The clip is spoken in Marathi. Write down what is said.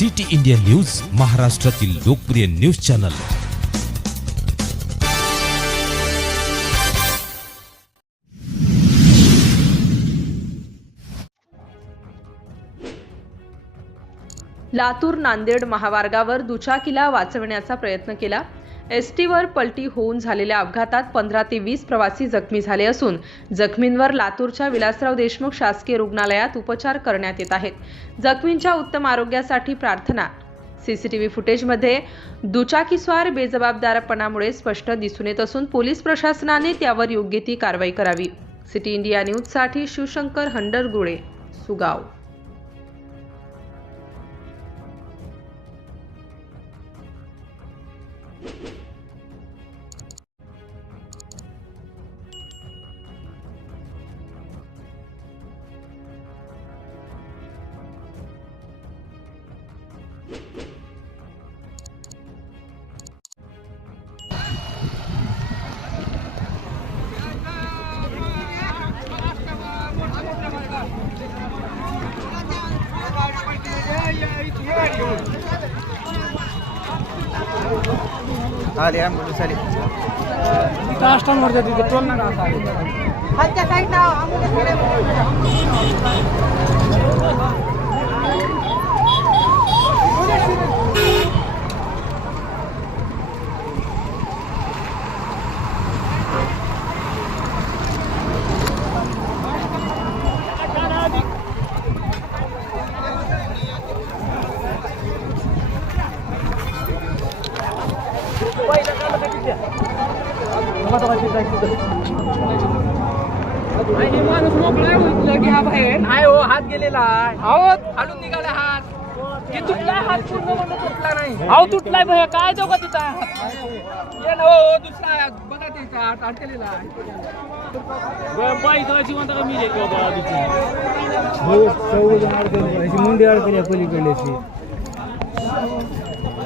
सिटी इंडिया न्यूज महाराष्ट्रातील लोकप्रिय न्यूज चॅनल. लातूर नांदेड महामार्गावर दुचाकीला वाचवण्याचा प्रयत्न केला. एस टीवर पलटी होऊन झालेल्या अपघातात पंधरा ते वीस प्रवासी जखमी झाले असून जखमींवर लातूरच्या विलासराव देशमुख शासकीय रुग्णालयात उपचार करण्यात येत आहेत. जखमींच्या उत्तम आरोग्यासाठी प्रार्थना. सीसीटीव्ही फुटेजमध्ये दुचाकीस्वार बेजबाबदारपणामुळे स्पष्ट दिसून येत असून पोलीस प्रशासनाने त्यावर योग्य ती कारवाई करावी. सिटी इंडिया न्यूजसाठी शिवशंकर हंडरगुळे सुगाव. you ಅಲ್ಲಿ ಅಂದ್ಬಿಟ್ಟು ಸರಿ ಅಷ್ಟು ಮಾಡ್ತಿದ್ದೆ ಟೋಲ್ ನಾಗ माणूस मोकळा हा बाहेर नाही हो हात गेलेला आहे. अहो हाडून निघाला हात. की तुटला हात पूर्ण म्हणून तुटला नाही. अहो तुटलाय भया काय का तिचा ये ना हो दुसरा आहे. बघा तिचा हात अडकलेला बाई तो जिवंत कमी आहे किंवा बाळा तिची मुंडी अडकली पलीकडे